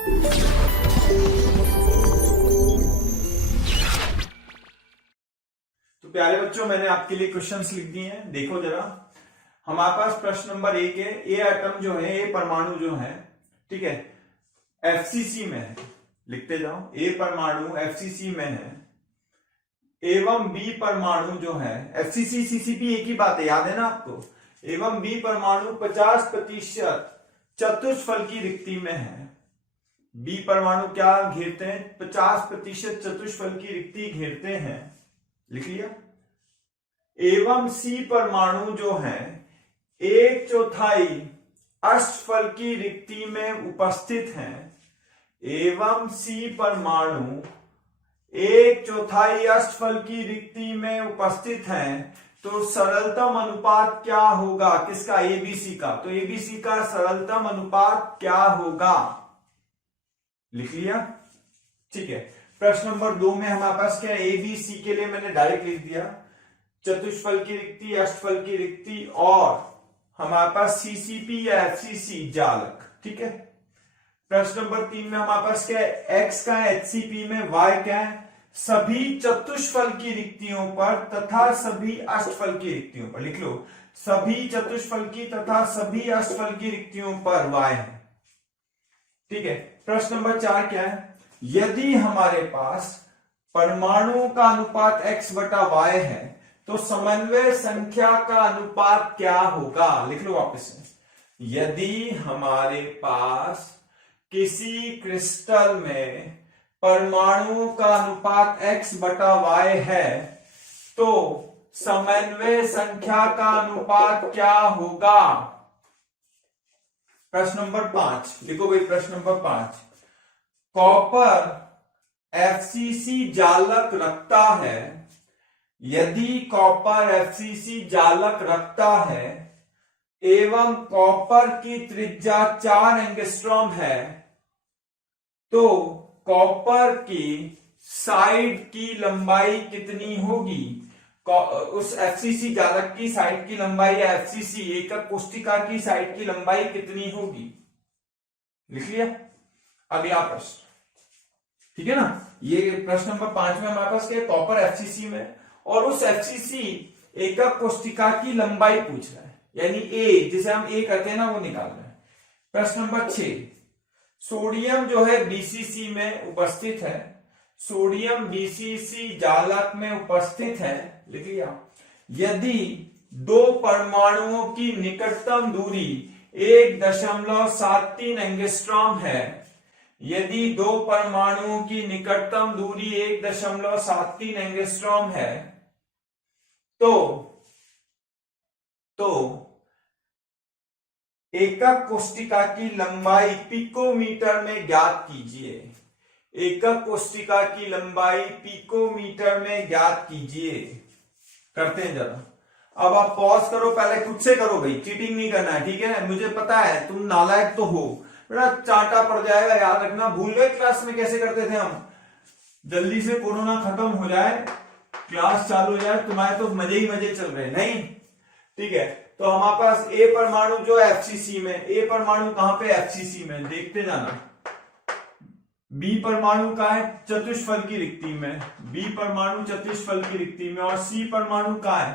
तो प्यारे बच्चों, मैंने आपके लिए क्वेश्चंस लिख दिए हैं। देखो जरा, हमारे पास प्रश्न नंबर 1 है। ए एटम जो है, ए परमाणु जो है, ठीक है, एफसीसी में है। लिखते जाओ, ए परमाणु एफसीसी में है एवं बी परमाणु जो है, एफसीसी सीसीपी एक ही बात है, याद है ना आपको। एवं बी परमाणु 50% चतुष्फल की रिक्ति में है। बी परमाणु क्या घेरते हैं? 50% चतुष्फल की रिक्ति घेरते हैं। लिख लिया। एवं सी परमाणु जो है 1/4 अष्टफल की रिक्ति में उपस्थित है। एवं सी परमाणु 1/4 अष्टफल की रिक्ति में उपस्थित है, तो सरलतम अनुपात क्या होगा? किसका? एबीसी का। तो एबीसी का सरलतम अनुपात क्या होगा? लिख लिया। ठीक है। प्रश्न नंबर 2 में हमारे पास क्या है? एबीसी के लिए मैंने डायरेक्ट लिख दिया, चतुष्फल की रिक्ति, अष्टफल की रिक्ति, और हमारे पास सीसीपी या एफसीसी जालक। ठीक है। प्रश्न नंबर 3 में हमारे पास क्या है? एक्स का है एचसीपी में, वाई क्या है? सभी चतुष्फल की रिक्तियों पर तथा सभी अष्टफल की रिक्तियों पर। लिख लो, सभी चतुष्फल की तथा सभी अष्टफल की रिक्तियों पर वाई है। ठीक है। प्रश्न नंबर 4 क्या है? यदि हमारे पास परमाणुओं का अनुपात x/y है, तो समन्वय संख्या का अनुपात क्या होगा? लिख लो वापस से। यदि हमारे पास किसी क्रिस्टल में परमाणुओं का अनुपात x/y है, तो समन्वय संख्या का अनुपात क्या होगा? प्रश्न नंबर 5 लिखो भाई। प्रश्न नंबर 5, कॉपर एफसीसी जालक रखता है। यदि कॉपर एफसीसी जालक रखता है एवं कॉपर की त्रिज्या 4 एंगस्ट्रॉम है, तो कॉपर की साइड की लंबाई कितनी होगी? उस एफसीसी जालक की साइड की लंबाई या एफसीसी एकक कोष्टिका की साइड की लंबाई कितनी होगी? लिख लिया। अगला प्रश्न, ठीक है ना। ये प्रश्न नंबर 5 में हमारे पास क्या? कॉपर एफसीसी में, और उस एफसीसी एकक कोष्टिका की लंबाई पूछ रहा है, यानी ए, जिसे हम ए कहते हैं ना, वो निकाल रहे हैं। प्रश्न नंबर 6, सोडियम जो है बीसीसी में उपस्थित है। सोडियम बीसीसी जालक में उपस्थित है। लिख लिया। यदि दो परमाणुओं की निकटतम दूरी 1.73 एंगस्ट्रॉम है, यदि दो परमाणुओं की निकटतम दूरी 1.73 एंगस्ट्रॉम है, तो एकक कोष्टिका की लंबाई पिकोमीटर में ज्ञात कीजिए। एकक कोष्टिका की लंबाई पिकोमीटर में ज्ञात कीजिए। करते हैं जरा। अब आप पॉज करो, पहले खुद से करो भाई, चीटिंग नहीं करना है, ठीक है। मुझे पता है तुम नालायक तो हो, बड़ा चांटा पड़ जाएगा, याद रखना। भूल गए क्लास में कैसे करते थे हम? जल्दी से कोरोना खत्म हो जाए, क्लास चालू हो जाए, तुम्हारे तो मजे ही मजे चल रहे हैं, नहीं? ठीक है। तो हमारे पास ए परमाणु जो है एफसीसी में, ए परमाणु कहां पे? एफसीसी में। देखते जाना। बी परमाणु का है चतुष्फल की रिक्ति में, बी परमाणु चतुष्फल की रिक्ति में, और सी परमाणु का है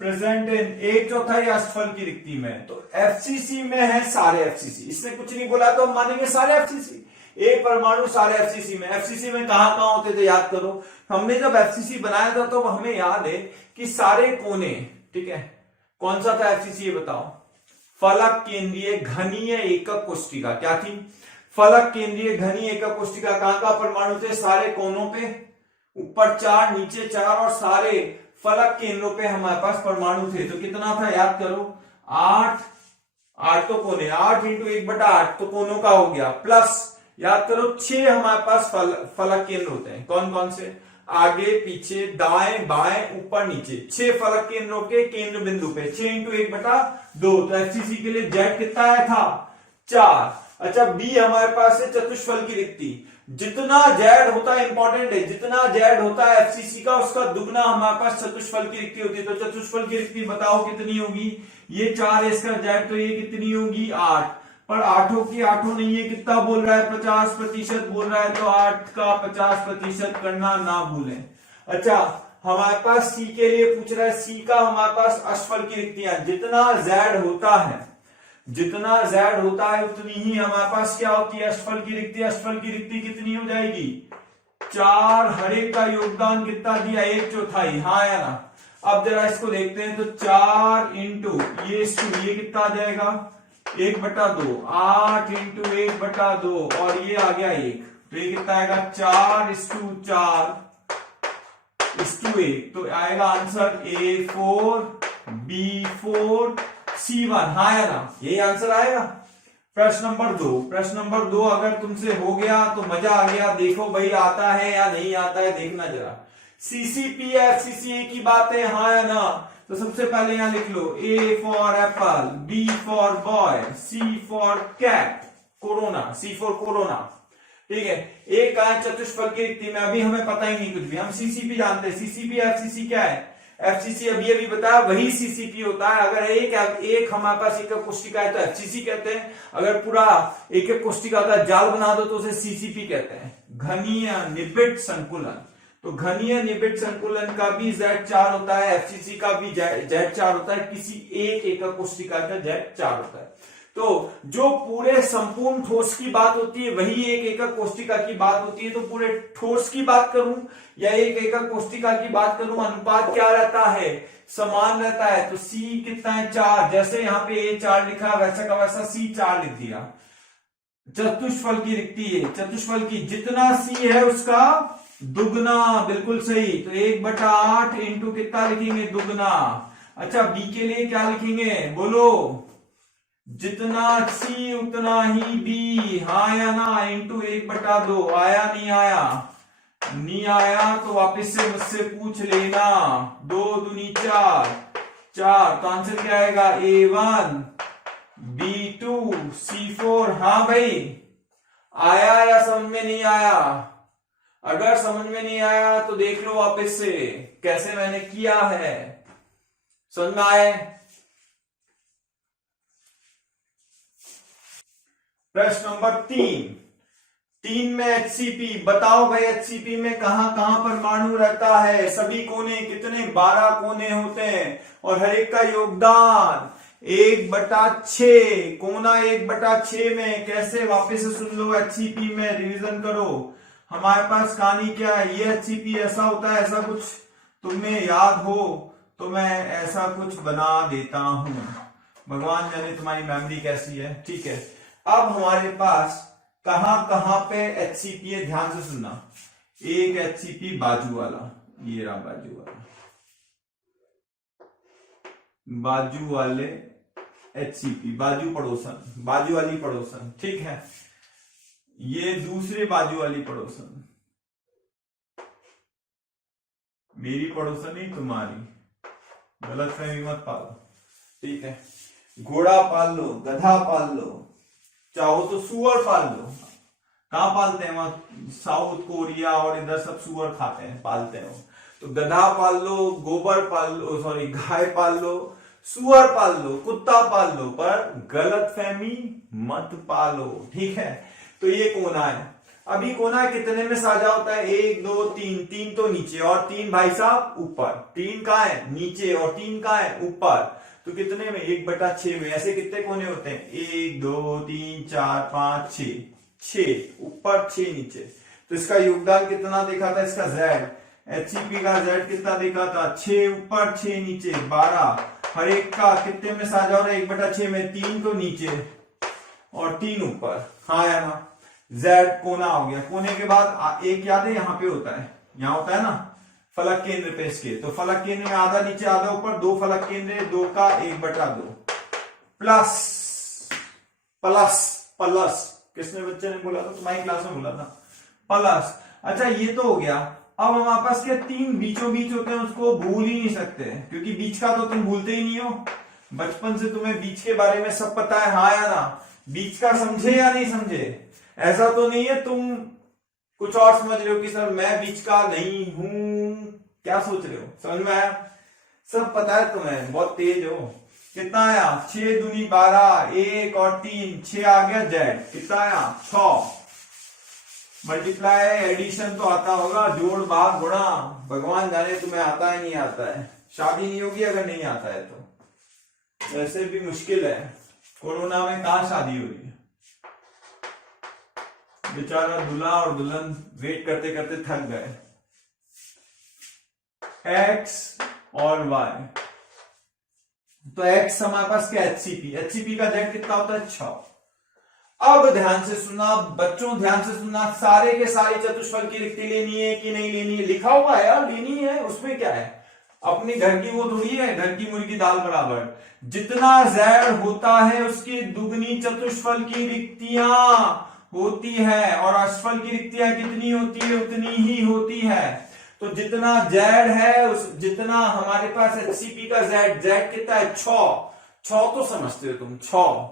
प्रेजेंट इन 1/4 अष्टफल की रिक्ति में। तो एफसीसी में है सारे एफसीसी, इसने कुछ नहीं बोला तो हम मानेंगे सारे एफसीसी। ए परमाणु सारे एफसीसी में। एफसीसी में कहां कहां होते थे याद करो। हमने जब एफसीसी बनाया था तो हमें याद है कि सारे कोने, ठीक है। कौन सा था एफसीसी ये बताओ? फलक केंद्रीय घनीय एकक कोष्टिका। क्या थी? फलक केंद्रीय घनीय एकक कोष्टिका। कहां परमाणु थे? सारे कोनों पे, ऊपर 4 नीचे 4, और सारे फलक केंद्रों पे हमारे पास परमाणु थे। तो कितना था याद करो? 8 तो कोने, 8 × 1/8 तो कोनों का हो गया, प्लस याद करो 6 हमारे पास फलक केंद्र होते हैं। कौन कौन से? आगे पीछे दाएं बाएं ऊपर नीचे, 6 फलक केंद्रों के केंद्र बिंदु पे, 6 × 1/2। तो एफसीसी के लिए जेड कितना आया था? 4। अच्छा, बी हमारे पास है चतुष्फल की रिक्ति। जितना जेड होता है, इंपॉर्टेंट है, जितना जेड होता है एफसीसी का, उसका दुगना हमारे पास चतुष्फल की रिक्ति होती है। तो चतुष्फल की रिक्ति बताओ कितनी होगी? ये 4 है इसका जेड, तो ये कितनी होगी? 8। पर आठों की आठों नहीं है, कितना बोल रहा है 50% बोल रहा है, तो 8 का 50% करना ना भूलें। अच्छा, हमारे पास सी के लिए पूछ रहा है, सी का हमारे पास अष्टफल की रिक्तियां, जितना जेड होता है, जितना जेड होता है उतनी ही हमारे पास क्या होती है, अष्टफल की रिक्ति। अष्टफल की रिक्ति कितनी हो जाएगी, 4, हर एक का योगदान कितना दिया, 1/4, हाँ या ना। अब जरा इसको देखते हैं, तो 4 इंटू ये कितना आ जाएगा, 1/2, 8 इंटू 1/2 और ये आ गया 1, तो ये कितना आएगा, 4:4 1, तो आएगा आंसर A4 B4 C1, हाँ या ना, यही आंसर आएगा। प्रश्न नंबर 2 अगर तुमसे हो गया तो मजा आ गया। देखो भाई आता है या नहीं आता है, देखना जरा। सीसीपी एफसीसी की बात है, हाँ या ना। तो सबसे पहले यहां लिख लो, A for apple, B for boy, C for cat, corona, C for corona, ठीक है। एक है चतुष्फल की रिक्ति में, अभी हमें पता ही नहीं कुछ भी, हम सीसीपी जानते हैं। सीसीपी एफसीसी क्या है, एफसीसी अभी बताया, वही सीसीपी होता है। अगर एक हमारे पास एक कोष्टिका है तो एफसीसी कहते हैं, अगर पूरा एक कोष्टिका का जाल बना दो तो उसे सीसीपी कहते हैं। घनीय निबिड़ संकुलन, तो घनीय निबिड़ संकुलन का भी Z4 होता है, एफसीसी का भी Z4 होता है, किसी एक कोष्टिका का Z4 होता है। तो जो पूरे संपूर्ण ठोस की बात होती है वही एक एकक कोष्टिका की बात होती है। तो पूरे ठोस की बात करूं या एक एकक कोष्टिका की बात करूं, अनुपात क्या रहता है, समान रहता है। तो C कितना है, 4, जैसे यहाँ पे A 4 लिखा वैसा का वैसा C 4 लिख दिया। चतुष्फल की रिक्ति है, चतुष्फल की जितना C है उसका दुगना, बिल्कुल सही। तो 1/8 इंटू कितना लिखेंगे, दुगना। अच्छा, B के लिए क्या लिखेंगे, बोलो, जितना C उतना ही B, हाँ या ना, इंटू 1/2, आया नहीं आया, नहीं आया तो वापस से मुझसे पूछ लेना। 2 दूनी 4, तो आंसर क्या आएगा, A1 B2 C4, हाँ भाई आया या समझ में नहीं आया। अगर समझ में नहीं आया तो देख लो वापस से कैसे मैंने किया है, समझ में आए। प्रश्न नंबर 3 में HCP, बताओ भाई HCP में कहां कहां परमाणु रहता है, सभी कोने कितने, 12 कोने होते हैं और हर एक का योगदान 1/6, कोना 1/6 में। कैसे, वापस से सुन लो, HCP में रिवीजन करो। हमारे पास कहानी क्या है, ये HCP ऐसा होता है, ऐसा कुछ तुम्हें याद हो तो मैं ऐसा कुछ बना देता हूं, भगवान जाने तुम्हारी मेमोरी कैसी है, ठीक है। अब हमारे पास कहां कहां पे HCP है, ध्यान से सुनना। एक HCP बाजू वाला, ये रहा बाजू वाला, बाजू वाले HCP, बाजू पड़ोसन, बाजू वाली पड़ोसन, ठीक है। ये दूसरे बाजू वाली पड़ोसन, मेरी पड़ोसन नहीं तुम्हारी, गलतफहमी मत पालो, ठीक है। घोड़ा पाल लो, गधा पाल लो, चाहो तो सुअर पाल लो। कहां पालते हैं, वहां साउथ कोरिया और इधर सब सुअर खाते हैं, पालते हैं। तो गधा पाल लो, गोबर पाल लो, सॉरी गाय पाल लो, सुअर पाल लो, कुत्ता पाल लो, पर गलतफहमी मत पालो, ठीक है। तो ये कोना है। अभी कोना कितने में साझा होता है, 1 2 3, 3 तो नीचे और 3 भाई साहब ऊपर, 3 कहां है, नीचे, और 3 कहां है, ऊपर। तो कितने में, 1/6 में। ऐसे कितने कोने होते हैं, 1 2 3 4 5 6, 6 ऊपर 6 नीचे। तो इसका योगदान कितना देखा था, इसका Z, HCP का Z कितना देखा था, 6 ऊपर 6 नीचे, 12। हर एक का कितने में साझा हो रहा है, 1/6 में, 3 तो नीचे और 3 ऊपर, हाँ या ना। Z कोना हो गया। कोने के बाद एक याद है, यहाँ पे होता है, यहाँ होता है ना फलक केंद्र पे इसके, तो फलक केंद्र में आधा नीचे आधा ऊपर, 2 फलक केंद्र, 2 का 1/2 प्लस प्लस प्लस, किसने बच्चे ने बोला था, तुम्हारी क्लास में बोला था, प्लस। अच्छा ये तो हो गया। अब हमारे पास क्या 3 बीचों बीच होते हैं, उसको भूल ही नहीं सकते, क्योंकि बीच का तो तुम भूलते ही नहीं हो, बचपन से तुम्हें बीच के बारे में सब पता है, हाँ या ना। बीच का समझे या नहीं समझे, ऐसा तो नहीं है तुम कुछ और समझ रहे हो कि सर मैं बीच का नहीं हूं, क्या सोच रहे हो, समझ में आया, सब पता है तुम्हें, बहुत तेज हो, कितना आया 6 दूनी 12, 1 और 3, 6 आ गया जेड, कितना आया 6। मल्टीप्लाई एडिशन तो आता होगा, जोड़ भाग गुणा, भगवान जाने तुम्हें आता है नहीं आता है, शादी नहीं होगी अगर नहीं आता है तो। वैसे भी मुश्किल है, कोरोना में कहां शादी हो रही है, बेचारा दूल्हा और दुल्हन वेट करते करते थक गए। एक्स और वाई, तो x हमारे पास क्या एचसीपी का जेड कितना होता है 6। अब ध्यान से सुनना बच्चों, ध्यान से सुनना, सारे के सारे चतुष्फल की रिक्ति लेनी है कि नहीं लेनी है, लिखा हुआ है यार, लेनी है, उसमें क्या है, अपनी घर की वो थोड़ी है, घर की मुर्गी दाल बराबर। जितना z होता है उसकी दुगनी चतुष्फल की रिक्तियां होती है, और अष्टफल की रिक्तियां कितनी होती है उतनी ही होती है। तो जितना z है उस जितना हमारे पास एचसीपी का z कितना है 6 तो समझते हो तुम 6।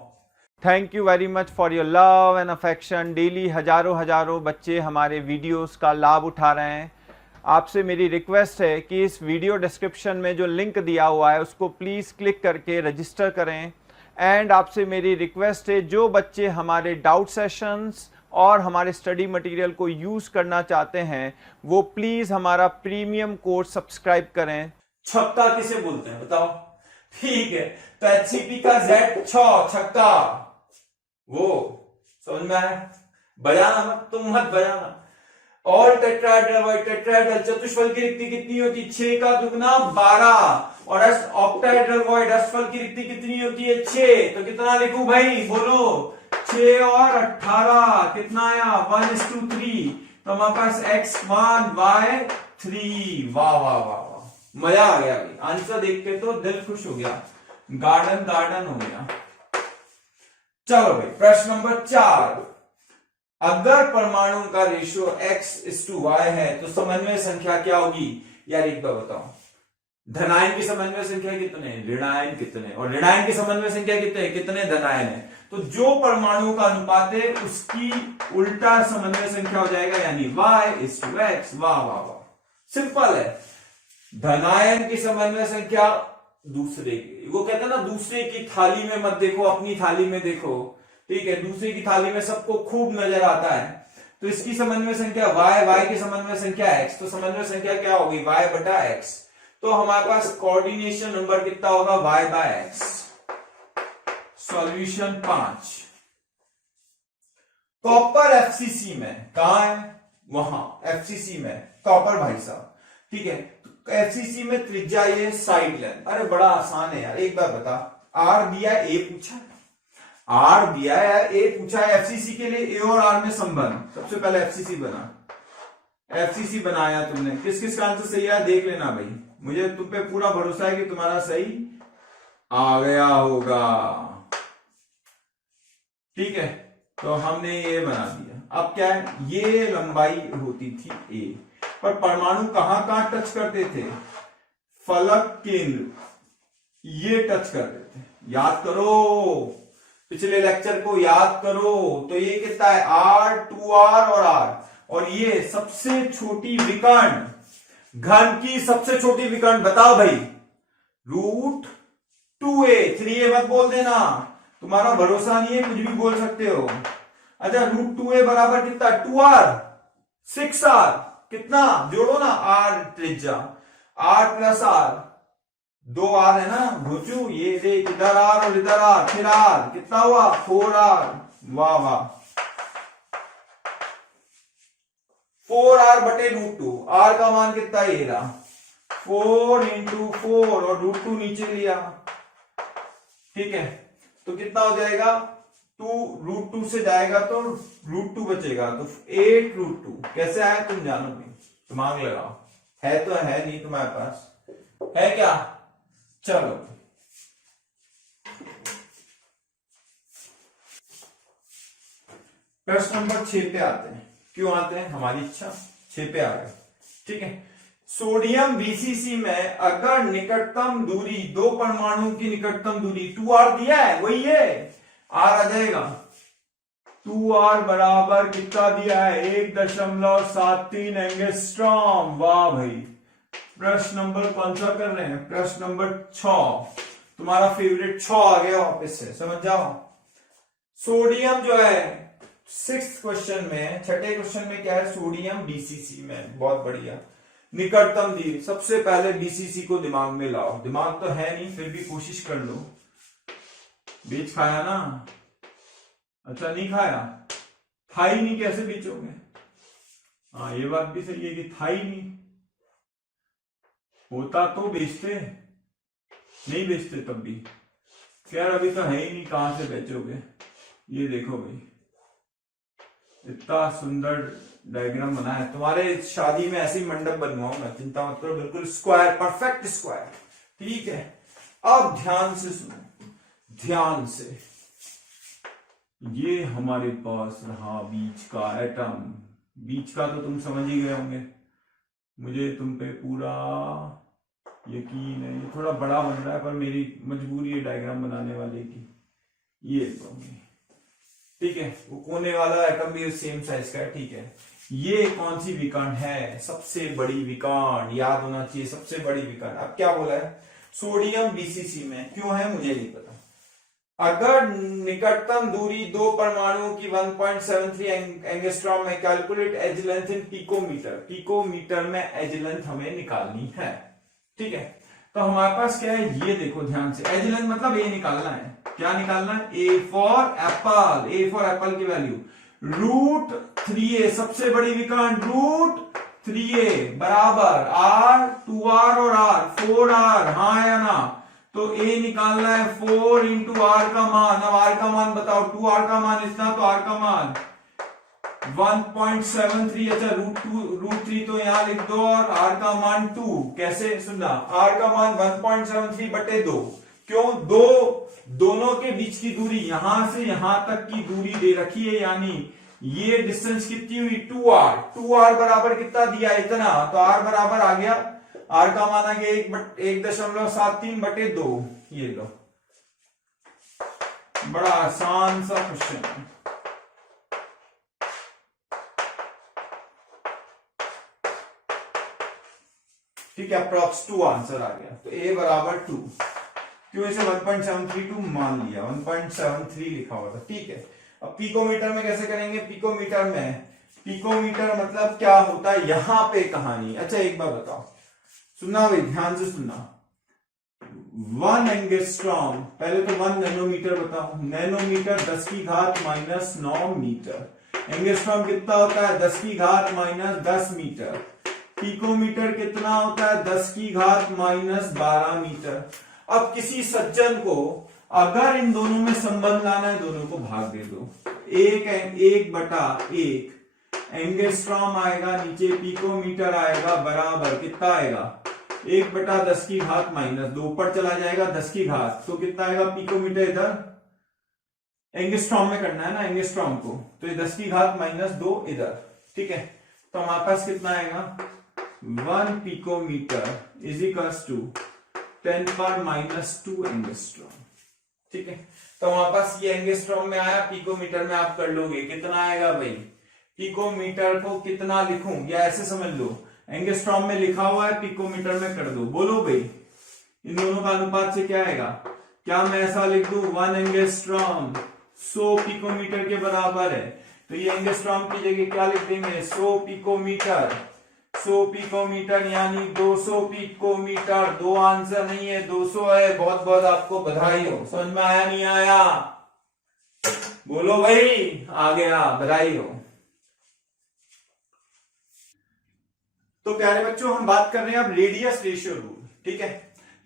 Thank you very much for your love and affection. Daily हजारों बच्चे हमारे वीडियोस का लाभ उठा रहे हैं। आपसे मेरी रिक्वेस्ट है कि इस वीडियो डिस्क्रिप्शन में जो लिंक दिया हुआ है उसको प्लीज़ क्लिक करके रजिस्टर करें। एंड आपसे मेरी रिक्वेस्ट है, जो बच्चे हमारे डाउट सेशंस और हमारे स्टडी मटेरियल को यूज़ करना चाहते हैं वो प्लीज़ हमारा प्रीमियम कोर्स सब्सक्राइब करें। छक्का किसे बोलते हैं बताओ? ठीक है, तो एचसीपी का जेड 6 छक्का, वो समझ में आया? बजाना मत, तुम मत बजाना। और टेट्राहेड्रल टेट्राहेड्रल चतुष्फल की रिक्ति कितनी होती? 6 का दुगना 12, और ऑक्टाहेड्रल वॉइड अष्टफल की रिक्ति कितनी होती है 6। तो कितना लिखूं भाई बोलो? 6 और 18 कितना आया 1:3। तो हमारे पास x1 y3। वाह वाह वाह वाह, मजा आ गया भाई, आंसर देख के तो दिल खुश हो गया, गार्डन गार्डन हो गया। चलो भाई प्रश्न नंबर 4, अगर परमाणु का रेशियो x:y है तो समन्वय संख्या क्या होगी? यार एक बार बताओ, धनायन की समन्वय संख्या कितने, ऋणायन कितने, और ऋणायन की समन्वय संख्या कितने धनायन है। तो जो परमाणु का अनुपात है उसकी उल्टा समन्वय संख्या हो जाएगा, यानी y:x। वाह वाह वाह, सिंपल है। धनायन की समन्वय संख्या दूसरे की, वो कहते हैं ना दूसरे की थाली में मत देखो अपनी थाली में देखो, ठीक है, दूसरे की थाली में सबको खूब नजर आता है। तो इसकी समन्वय संख्या y की समन्वय संख्या x, तो समन्वय संख्या क्या होगी y/x। तो हमारे पास कोऑर्डिनेशन नंबर कितना होगा y/x। सॉल्यूशन 5। कॉपर एफसीसी में कहा है? वहां एफसीसी में कॉपर भाई साहब, ठीक है। एफसीसी में त्रिज्या ये साइड लेंथ, अरे बड़ा आसान है यार, एक बार बता, आर दिया ए पूछा, आर दिया है ए पूछा है, एफसीसी के लिए ए और आर में संबंध। सबसे पहले एफसीसी बना, एफसीसी बनाया तुमने, किस किस का आंसर सही है देख लेना भाई, मुझे तुम पे पूरा भरोसा है कि तुम्हारा सही आ गया होगा, ठीक है। तो हमने ये बना दिया। अब क्या है, ये लंबाई होती थी ए, पर परमाणु कहां कहां टच करते थे? फलक केंद्र, ये टच करते थे, याद करो पिछले लेक्चर को, याद करो। तो ये कितना है R, 2R और R, और ये सबसे छोटी विकर्ण, घन की सबसे छोटी विकर्ण बताओ भाई, √2a। 3a मत बोल देना, तुम्हारा भरोसा नहीं है, कुछ भी बोल सकते हो। अच्छा √2a बराबर कितना 2R 6R, कितना जोड़ो ना, R त्रिज्या, R + R 2R है ना भोजू, ये देख इधर R और इधर R, फिर R कितना हुआ 4R। वाह वाह, 4R/√2, R का मान कितना ये रहा 4 × 4 और √2 नीचे लिया, ठीक है। तो कितना हो जाएगा 2 √2 से जाएगा तो √2 बचेगा, तो 8√2। कैसे आया तुम जानो भी, दिमाग लगाओ, है तो है नहीं तुम्हारे पास, है क्या? चलो प्रश्न नंबर 6 पे आते हैं। क्यों आते हैं, हमारी इच्छा, 6 पे आ गए, ठीक है। सोडियम बीसीसी में अगर निकटतम दूरी, दो परमाणु की निकटतम दूरी 2R दिया है, वही है, R आ जाएगा 2R बराबर कितना दिया है 1.73 एंगस्ट्रॉम। वाह भाई, प्रश्न नंबर कौन सा कर रहे हैं, प्रश्न नंबर 6। तुम्हारा फेवरेट 6 आ गया वापस से, समझ जाओ। सोडियम जो है 6th क्वेश्चन में, छठे क्वेश्चन में क्या है, सोडियम बीसीसी में, बहुत बढ़िया। निकटतम दी, सबसे पहले बीसीसी को दिमाग में लाओ, दिमाग तो है नहीं फिर भी कोशिश कर लो। बीज खाया ना, अच्छा नहीं खाया, था ही नहीं कैसे बेचोगे? हाँ ये बात भी सही है कि था ही नहीं, होता तो बेचते, नहीं बेचते तब भी। यार अभी तो है ही नहीं, कहां से बेचोगे? ये देखो भाई, इतना सुंदर डायग्राम बना है, तुम्हारे शादी में ऐसे ही मंडप बनवाऊं मैं, चिंता मत करो, बिल्कुल स्क्वायर, परफेक्ट स्क्वायर, ठीक है। अब ध्यान से सुनो, ध्यान से, ये हमारे पास रहा बीच का एटम। बीच का तो तुम समझ ही गए होंगे, मुझे तुम पे पूरा यकीन है। ये थोड़ा बड़ा बन रहा है पर मेरी मजबूरी है डायग्राम बनाने वाले की। ये तो ठीक है, वो कोने वाला एटम भी सेम साइज का है, ठीक है। ये कौन सी विकर्ण है? सबसे बड़ी विकर्ण, याद होना चाहिए, सबसे बड़ी विकर्ण। अब क्या बोला है? सोडियम बीसीसी में, क्यों है मुझे नहीं पता। अगर निकटतम दूरी दो परमाणुओं की 1.73 एंगस्ट्रॉम में, calculate edge length in picometer. Picometer में एज लेंथ हमें निकालनी है, ठीक है। तो हमारे पास क्या है, ये देखो ध्यान से, एज लेंथ मतलब ये निकालना है, क्या निकालना है? A for Apple, A for Apple की वैल्यू √3a, सबसे बड़ी विकर्ण √3a बराबर r, 2r और r, 4r, हाँ या ना? तो a निकालना है 4 इंटू r का मान। अब r का मान बताओ, 2r का मान इतना, तो r का मान 1.73, अच्छा √3 तो यहां लिख दो, और r का मान 2, कैसे सुनना, r का मान 1.73 बटे 2, क्यों? दोनों के बीच की दूरी, यहां से यहां तक की दूरी दे रखी है, यानी ये डिस्टेंस कितनी हुई? 2r। 2r बराबर कितना दिया? इतना, तो r बराबर आ गया, r का मान आ गया 1.73 बटे 2। ये लो, बड़ा आसान सा क्वेश्चन है, ठीक है। अप्रॉक्स 2 आंसर आ गया, तो a बराबर 2, क्यों इसे 1.732 मान लिया, 1.73 लिखा हुआ था, ठीक है। अब पिकोमीटर में कैसे करेंगे? पिकोमीटर में, पिकोमीटर मतलब क्या होता है, यहां पे कहानी। अच्छा एक बार बताओ, सुनना भाई, ध्यान से सुनना। 1 एंगस्ट्रॉम, पहले तो 1 नैनोमीटर बताओ। नैनोमीटर 10 की घात -9 मीटर। एंगस्ट्रॉम कितना होता है? 10 की घात -10 मीटर। पिकोमीटर कितना होता है? 10 की घात -12 मीटर। अब किसी सज्जन को अगर इन दोनों में संबंध लाना है, दोनों को भाग दे दो, 1/1 एंगस्ट्रॉम आएगा, नीचे पिकोमीटर आएगा, बराबर कितना आएगा? 1/10 की घात -2, ऊपर चला जाएगा 10 की घात, तो कितना आएगा? पिकोमीटर इधर एंगस्ट्रॉम में करना है ना एंगस्ट्रॉम को, तो ये 10 की घात -2 इधर, ठीक है। तो हमारे पास कितना आएगा? 1 picometer is equals to 10⁻² angstrom, ठीक है। तो हमारे पास ये एंगस्ट्रॉम में आया, पिकोमीटर में आप कर लोगे, कितना आएगा भाई? पिकोमीटर को कितना लिखूं, या ऐसे समझ लो, एंगस्ट्रॉम में लिखा हुआ है, पिकोमीटर में कर दो, बोलो भाई इन दोनों का अनुपात से क्या आएगा? क्या मैं ऐसा लिख दूं, 1 एंगस्ट्रॉम 100 पिकोमीटर के बराबर है, तो ये एंगस्ट्रॉम की जगह क्या लिख देंगे? 100 पिकोमीटर। 100 पिकोमीटर यानी 200 पिकोमीटर। 2 आंसर नहीं है, 200 है। बहुत बहुत आपको बधाई हो। समझ में आया नहीं आया? बोलो भाई, आ गया, बधाई हो। तो प्यारे बच्चों, हम बात कर रहे हैं अब रेडियस रेशियो रूल, ठीक है,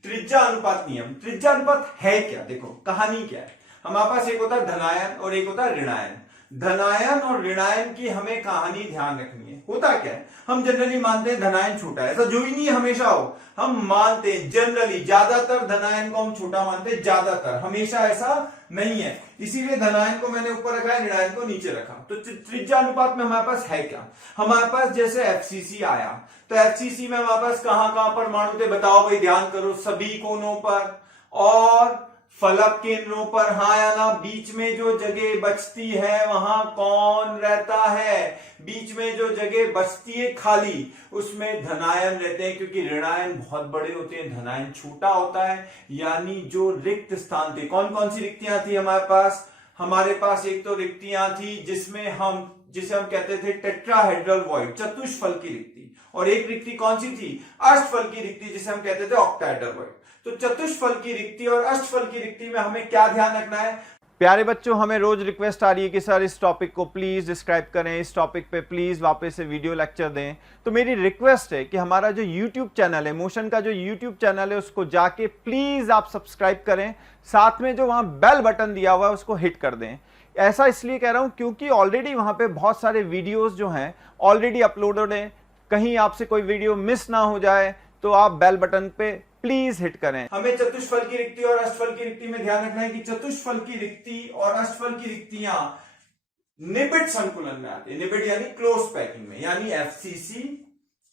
त्रिज्या अनुपात नियम। त्रिज्या अनुपात है क्या? देखो कहानी क्या है, हमारे पास एक होता है धनायन और एक होता है ऋणायन। धनायन और ऋणायन की हमें कहानी ध्यान रखनी है। होता क्या है, हम जनरली मानते हैं धनायन छोटा है, ऐसा जो ही नहीं हमेशा हो, हम मानते हैं जनरली, ज्यादातर धनायन को हम छोटा मानते हैं, ज्यादातर, हमेशा ऐसा नहीं है। इसीलिए धनायन को मैंने ऊपर रखा है, ऋणायन को नीचे रखा। तो त्रिज्या अनुपात में हमारे पास है क्या? हमारे पास जैसे एफसीसी आया, तो एफसीसी में हमारे पास कहां कहां परमाणु थे, बताओ भाई, ध्यान करो, सभी कोनों पर और फलक केंद्रों पर, हाँ या ना? बीच में जो जगह बचती है वहां कौन रहता है? बीच में जो जगह बचती है खाली उसमें धनायन रहते हैं, क्योंकि ऋणायन बहुत बड़े होते हैं, धनायन छोटा होता है। यानी जो रिक्त स्थान थे, कौन कौन सी रिक्तियां थी हमारे पास एक तो रिक्तियां थी जिसे हम कहते थे टेट्राहेड्रल वॉइड, चतुष्फल की रिक्ति, और एक रिक्ति कौन सी थी, अष्टफल की रिक्ति, जिसे हम कहते थे ऑक्टाहेड्रल वॉइड। तो चतुष्फल की रिक्ति और अष्टफल की रिक्ति में हमें क्या ध्यान रखना है? प्यारे बच्चों, हमें रोज रिक्वेस्ट आ रही है कि सर इस टॉपिक को प्लीज डिस्क्राइब करें, इस टॉपिक पे प्लीज वापस से वीडियो लेक्चर दें। तो मेरी रिक्वेस्ट है कि हमारा जो YouTube चैनल है, मोशन का जो YouTube चैनल है, उसको जाके प्लीज आप सब्सक्राइब करें, साथ में जो वहां बेल बटन दिया हुआ है उसको हिट कर दें। ऐसा इसलिए कह रहा हूं क्योंकि ऑलरेडी वहां पे बहुत सारे वीडियोस जो हैं ऑलरेडी अपलोडेड हैं, कहीं आपसे कोई वीडियो मिस ना हो जाए, तो आप बेल बटन पे प्लीज हिट करें। हमें चतुष्फल की रिक्ति और अष्टफल की रिक्ति में ध्यान रखना है कि चतुष्फल की रिक्ति और अष्टफल की रिक्तियां निबिड संकुलन में आती है। निबिड यानी क्लोज पैकिंग में, यानी एफसीसी,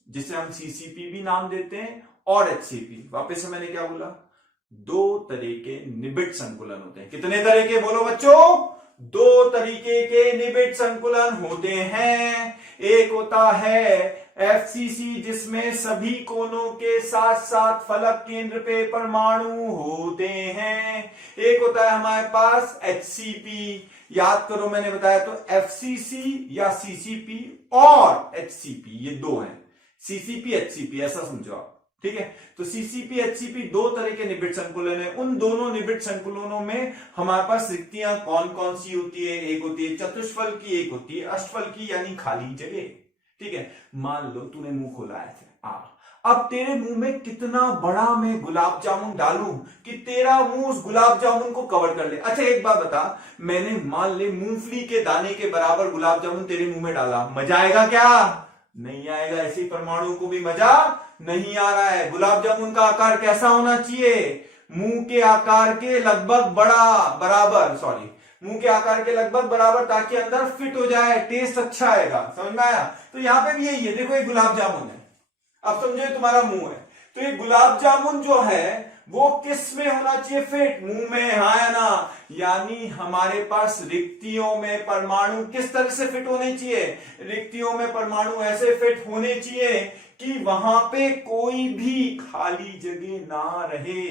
जिसे हम सीसीपी भी नाम देते हैं, और एचसीपी। वापस से मैंने क्या बोला? दो तरह के निबिड संकुलन होते हैं। कितने तरह के बोलो बच्चों? दो तरीके के निबिड संकुलन होते हैं। एक होता है एफसीसी, जिसमें सभी कोनों के साथ साथ फलक केंद्र पे परमाणु होते हैं। एक होता है हमारे पास एचसीपी। याद करो, मैंने बताया तो एफसीसी या सीसीपी और एचसीपी, ये दो हैं। सीसीपी एचसीपी, ऐसा समझो आप, ठीक है? तो सीसीपी एचसीपी दो तरह के निबिड संकुलन है। उन दोनों निबिड संकुलनों में हमारे पास रिक्तियां कौन कौन सी होती है? एक होती है चतुष्फल की, एक होती है अष्टफल की, यानी खाली जगह, ठीक है? मान लो तूने मुंह खोला है, अब तेरे मुंह में कितना बड़ा मैं गुलाब जामुन डालूं कि तेरा मुंह उस गुलाब जामुन को कवर कर ले। अच्छा एक बात बता, मैंने मान ले मूंगफली के दाने के बराबर गुलाब जामुन तेरे मुंह में डाला, मजा आएगा क्या? नहीं आएगा। ऐसे परमाणु को भी मजा नहीं आ रहा है। गुलाब जामुन का आकार कैसा होना चाहिए? मुंह के आकार के लगभग मुंह के आकार के लगभग बराबर, ताकि अंदर फिट हो जाए, टेस्ट अच्छा आएगा। समझ में आया? तो यहां पे भी यही है। देखो ये गुलाब जामुन है, अब समझो तुम्हारा मुंह है, तो ये गुलाब जामुन जो है वो किस में होना चाहिए? फिट, मुंह में, हाँ या ना? यानी हमारे पास रिक्तियों में परमाणु किस तरह से फिट होने चाहिए? रिक्तियों में परमाणु ऐसे फिट होने चाहिए कि वहां पे कोई भी खाली जगह ना रहे।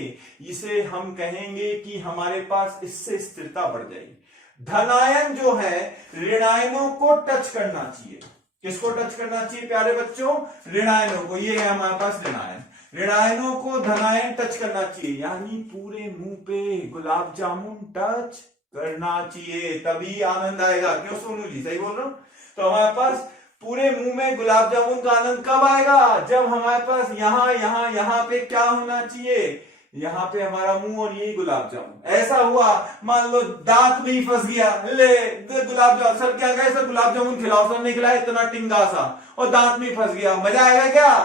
इसे हम कहेंगे कि हमारे पास इससे स्थिरता बढ़ जाएगी। धनायन जो है ऋणायनों को टच करना चाहिए। किसको टच करना चाहिए प्यारे बच्चों? ऋणायनों को। ये है हमारे पास ऋणायन, ऋणायनों को धनायन टच करना चाहिए, यानी पूरे मुंह पे गुलाब जामुन टच करना चाहिए, तभी आनंद आएगा। क्यों सोनू जी, सही बोल रहा हूं? तो हमारे पास पूरे मुंह में गुलाब जामुन का आनंद कब आएगा? जब हमारे पास यहां पे क्या होना चाहिए? यहां पे हमारा मुंह और यही गुलाब जामुन। ऐसा हुआ मान लो दांत में ही फंस गया, ले गुलाब जामुन, सर क्या गए सर गुलाब जामुन खिलाओ, सर नहीं खिलाया, इतना टिंगा सा, और दांत में ही फंस गया, मजा आएगा क्या?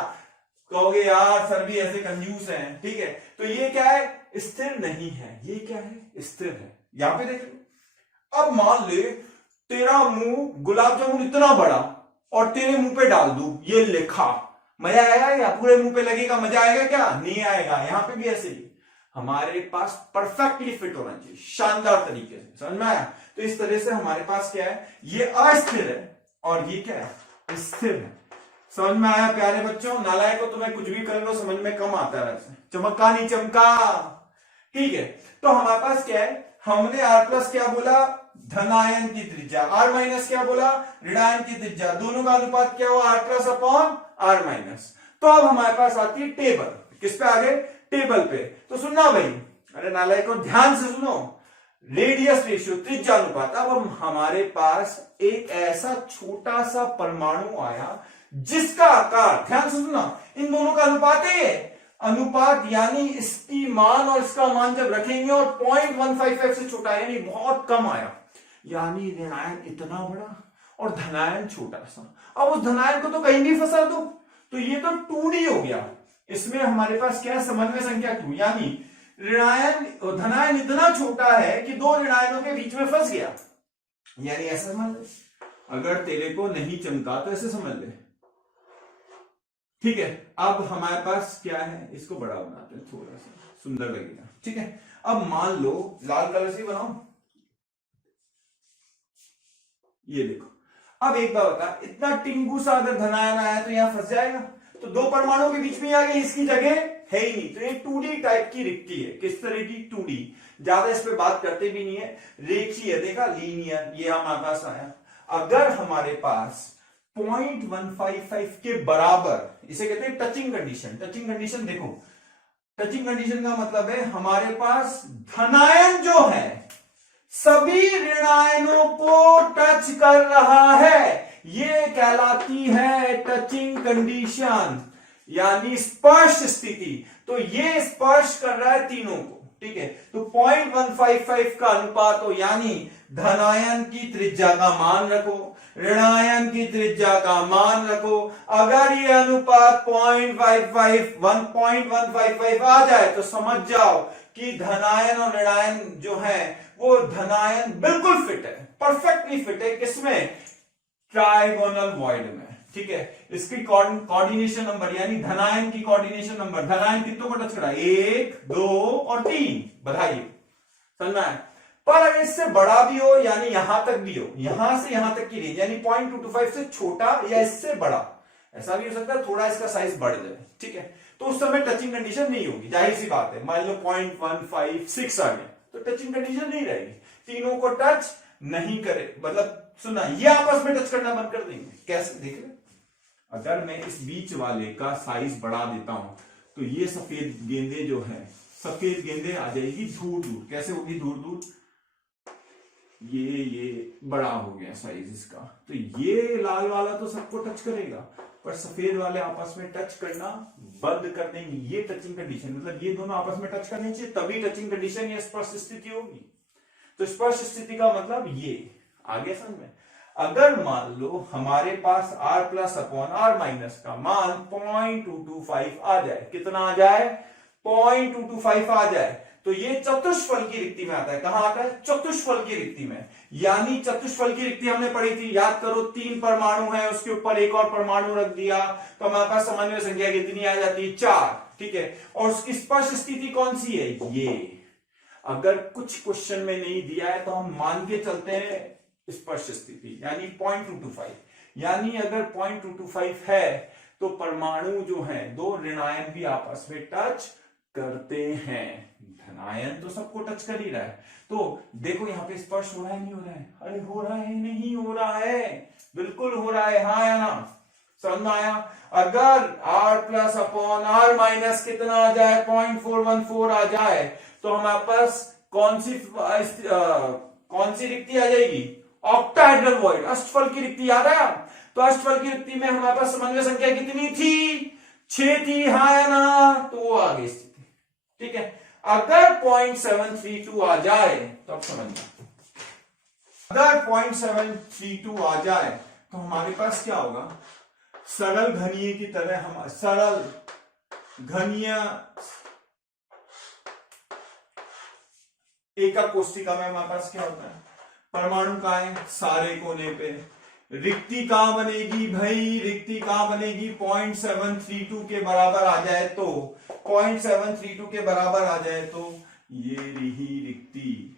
कहोगे यार सर भी ऐसे कंजूस हैं, ठीक है? तो ये क्या है? स्थिर नहीं है। ये क्या है? स्थिर है। यहां पे देख लो, अब मान ले तेरा मुंह गुलाब जामुन इतना बड़ा और तेरे मुंह पे डाल दूं, ये लिखा, मजा आएगा या? पूरे मुंह पे लगेगा, मजा आएगा क्या? नहीं आएगा। यहां पे भी ऐसे ही हमारे पास परफेक्टली फिट होना चाहिए, शानदार तरीके से। समझ में आया? तो इस तरह से हमारे पास क्या है? ये अस्थिर है और ये क्या है? स्थिर है। समझ में आया प्यारे बच्चों? नालायक को तुम्हें कुछ भी कर लो समझ में कम आता है, चमका नहीं चमका, ठीक है? तो हमारे पास क्या है? हमने R प्लस क्या बोला? धनायन की त्रिज्या। R माइनस क्या बोला? ऋणायन की त्रिज्या। दोनों का अनुपात क्या हुआ? R plus upon R minus. तो अब हमारे पास आती है टेबल। किस पे आगे? टेबल पे। तो सुनना भाई, अरे नालायकों ध्यान से सुनो, रेडियस रेशियो, त्रिज्या अनुपात। अब हमारे पास एक ऐसा छोटा सा परमाणु आया जिसका आकार, ध्यान से सुनना, इन दोनों का अनुपात है। अनुपात यानी इसकी मान और इसका मान जब रखेंगे और 0.155 से छोटा, यानी बहुत कम आया, यानी ऋणायन इतना बड़ा और धनायन छोटा सा। अब उस धनायन को तो कहीं भी फंसा दो, तो ये तो 2D हो गया। इसमें हमारे पास क्या? समन्वय संख्या 2, यानी ऋणायन धनायन इतना छोटा है कि दो ऋणायनों के बीच में फंस गया, यानी ऐसा समझ ले। अगर तेरे को नहीं चमका तो ऐसे समझ ले, ठीक है? अब हमारे पास क्या है? इसको बड़ा बनाते हैं, थोड़ा सा सुंदर लगेगा, ठीक है? अब मान लो लाल कलर से बनाओ, ये देखो। अब एक बात बता, इतना टिंगू सा अगर धनायन आया तो यहां फंस जाएगा, तो दो परमाणुओं के बीच में आ गई, इसकी जगह है ही नहीं। तो ये 2D टाइप की रिक्ति है। किस तरह की? 2D। ज्यादा इस पे बात करते भी नहीं है, रेखीय, देखा, लीनियर, ये हमारे पास आया। अगर हमारे पास 0.155 के बराबर, इसे कहते हैं टचिंग कंडीशन। टचिंग कंडीशन देखो, टचिंग कंडीशन का मतलब है हमारे पास धनायन जो है सभी ऋणायनों को टच कर रहा है, ये कहलाती है टचिंग कंडीशन, यानी स्पर्श स्थिति। तो ये स्पर्श कर रहा है तीनों को, ठीक है। तो 0.155 का अनुपात हो, यानी धनायन की त्रिज्या का मान रखो, ऋणायन की त्रिज्या का मान रखो। अगर ये अनुपात 1.55 आ जाए तो समझ जाओ कि धनायन और ऋणायन जो है वो धनायन बिल्कुल फिट है, परफेक्टली फिट है। किसमें? ट्राइगोनल वॉइड में, ठीक है। इसकी कोऑर्डिनेशन नंबर, यानी धनायन की कोऑर्डिनेशन नंबर, धनायन कितनों को टच करा? 1, 2 और 3, बधाई, समझना है। पर अगर इससे बड़ा भी हो, यानी यहां तक भी हो, यहां से यहां तक की रेंज, यानी 0.225 से छोटा या इससे बड़ा, ऐसा भी हो सकता है थोड़ा इसका साइज बढ़ जाए, ठीक है। तो उस समय टचिंग कंडीशन नहीं होगी, जाहिर सी बात है। मान लो 0.156 आ गया तो टचिंग कंडीशन नहीं रहेगी, तीनों को टच नहीं करे, मतलब सुना, ये आपस में टच करना बंद कर देंगे। कैसे? देख रहे, अगर मैं इस बीच वाले का साइज बढ़ा देता हूं तो ये सफेद गेंदे जो है, सफेद गेंदे आ जाएगी दूर दूर। कैसे होगी दूर दूर? ये बड़ा हो गया साइज इसका, तो ये लाल वाला तो सबको टच करेगा, पर सफेद वाले आपस में टच करना बंद कर देंगे। ये टचिंग कंडीशन, मतलब ये दोनों आपस में टच करने चाहिए, तभी टचिंग कंडीशन या स्पर्श स्थिति होगी। तो स्पर्श स्थिति का मतलब ये आगे समझ में। अगर मान लो हमारे पास r plus upon r minus का मान 0.225 आ जाए, कितना आ जाए? 0.225 आ जाए, तो ये चतुष्फल की रिक्ति में आता है। कहां आता है? चतुष्फल की रिक्ति में। यानी चतुष्फल की रिक्ति हमने पढ़ी थी, याद करो, 3 परमाणु है, उसके ऊपर एक और परमाणु रख दिया तो हमारे पास समन्वय संख्या कितनी आ जाती है? 4, ठीक है। और उसकी स्पर्श स्थिति कौन सी है? ये। अगर कुछ क्वेश्चन में नहीं दिया है तो हम मान के चलते हैं स्पर्श स्थिति, यानी 0.225। यानी अगर 0.225 है तो परमाणु जो है, दो ऋणायन भी आपस में टच करते हैं। धनायन तो सबको टच कर ही रहा है। तो देखो यहाँ पे स्पर्श हो रहा है, नहीं हो रहा है? अरे हो रहा है, नहीं हो रहा है, बिल्कुल हो रहा है, हाँ या ना? समझ में आया? अगर r plus upon r minus कितना आ जाए? 0.414 आ जाए, तो हमारे पास कौन सी रिक्ति आ जाएगी? ऑक्टाहेड्रल वॉइड, अष्टफल की रिक्ति। याद है? तो अष्टफल की रिक्ति में हमारे पास समन्वय संख्या कितनी थी? 6 थी, हाँ या ना? तो वो आ गई स्थिति, ठीक है। अगर 0.732 आ जाए तो अब समझना, अगर 0.732 आ जाए तो हमारे पास क्या होगा? सरल घनीय की तरह, हम सरल घनीय एकक कोष्टिका में हमारे पास क्या होता है? परमाणु का है सारे कोने पे। रिक्ति कहां बनेगी भाई? रिक्ति कहां बनेगी? 0.732 के बराबर आ जाए तो, 0.732 के बराबर आ जाए तो ये रही रिक्ति।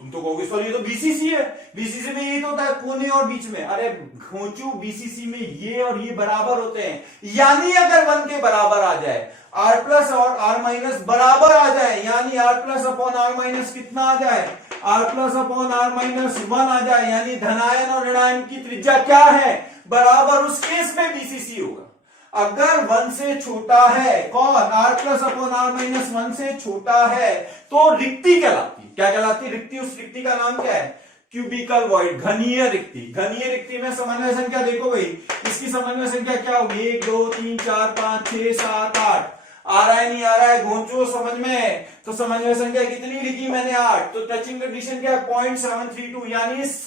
तुम तो कहोगे सर ये तो बीसीसी है, बीसीसी में ये तो होता है कोने और बीच में। अरे खोचू, बीसीसी में ये और ये बराबर होते हैं, यानी अगर 1 के बराबर आ जाए, r प्लस और r माइनस बराबर आ जाए, यानी r plus upon r minus कितना आ जाए? r plus upon r minus 1 आ जाए, यानी धनायन और ऋणायन की त्रिज्या क्या है? बराबर। उस केस में बीसीसी होगा। अगर 1 से छोटा है, कौन? r plus upon r minus 1 से छोटा है तो रिक्ति कहलाती। क्या कहलाती? रिक्ति। उस रिक्ति का नाम क्या है? क्यूबिकल वॉइड, घनीय रिक्ति। घनीय रिक्ति में समन्वय संख्या देखो भाई, इसकी समन्वय संख्या क्या होगी? 1 2 3 4 5 6 7 8। आ रहा है नहीं आ रहा है? घोंचो समझ में। तो समन्वय संख्या कितनी लिखी मैंने? 8। तो टचिंग कंडीशन क्या है? 0.732, यानी इस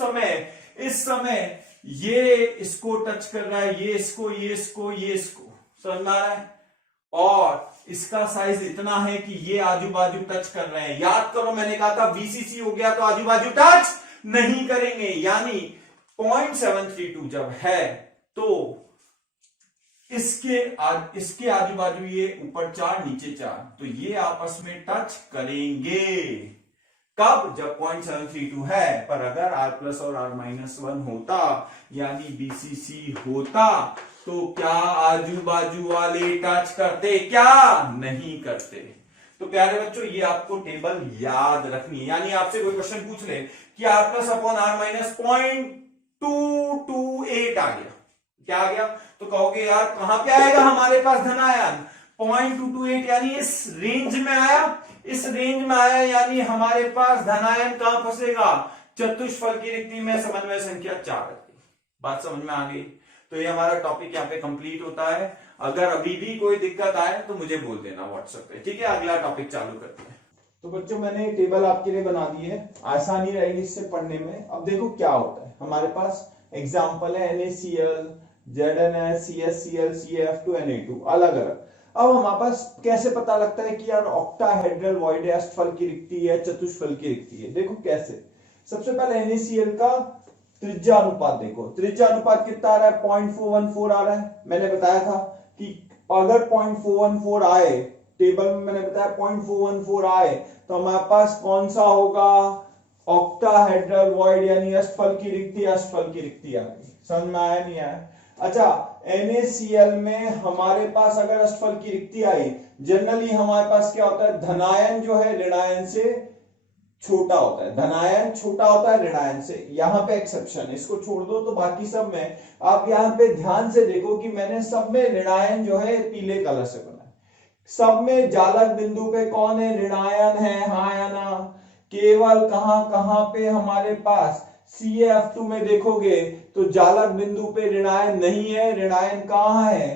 समय ये इसको टच कर रहा है, ये इसको, ये इसको, ये इसको, समझ में आ रहा है? और इसका साइज इतना है कि ये आजू बाजू टच कर रहे हैं। याद करो मैंने कहा था बीसीसी हो गया तो आजू बाजू टच नहीं करेंगे, यानी 0.732 जब है तो इसके आजू बाजू ये ऊपर 4 नीचे 4, तो ये आपस में टच करेंगे। कब? जब 0.732 है। पर अगर R प्लस और R-1 होता यानी BCC होता तो क्या आजू बाजू वाले टच करते? क्या नहीं करते। तो प्यारे बच्चों ये आपको टेबल याद रखनी है। यानी आपसे कोई क्वेश्चन पूछ ले कि R प्लस अपॉन R-, 0.228 आ गया, क्या आ गया? तो कहोगे यार कहां पे आएगा हमारे पास धनायन? 0.228 यानी इस रेंज में आया, इस रेंज में आया, यानी हमारे पास धनायन कहां फंसेगा? चतुष्फल की रिक्ति में समन्वय संख्या 4। बात समझ में आ गई? तो ये हमारा टॉपिक यहाँ पे कंप्लीट होता है। अगर अभी भी कोई दिक्कत आए तो मुझे बोल देना व्हाट्सएप पे, ठीक है? अगला टॉपिक चालू करते हैं। तो बच्चों मैंने टेबल आपके लिए बना दी है, आसानी रहेगी इससे पढ़ने में। अब देखो क्या होता है, हमारे पास एग्जाम्पल है NaCl, ZnS, CsCl, CF2, Na2 अलग अलग। अब हमारे पास कैसे पता लगता है कि यार ऑक्टाहेड्रल वॉइड है, अष्टफल की रिक्ति है, चतुष्फल की रिक्ति है? देखो कैसे। सबसे पहले NaCl का त्रिज्या अनुपात देखो, त्रिज्या अनुपात कितना आ रहा है? 0.414 आ रहा है। मैंने बताया था कि अगर 0.414 आए, टेबल में मैंने बताया 0.414 आए तो हमारे पास कौन सा होगा? ऑक्टाहेड्रल वॉइड यानी अष्टफल की रिक्ति, अष्टफल की रिक्ति आ गई। समझ में आया नहीं आया? अच्छा, NaCl में हमारे पास अगर अष्टफल की रिक्ति आई, जनरली हमारे पास क्या होता है? धनायन जो है ऋणायन से छोटा होता है, धनायन छोटा होता है ऋणायन से। यहां पे एक्सेप्शन है, इसको छोड़ दो तो बाकी सब में आप यहां पे ध्यान से देखो कि मैंने सब में ऋणायन जो है पीले कलर से बना है। सब में जालक बिंदु पे कौन है? ऋणायन है, हाँ या ना? केवल कहां कहां पे हमारे पास CF2 में देखोगे तो जालक बिंदु पे ऋणायन नहीं है। ऋणायन कहां है?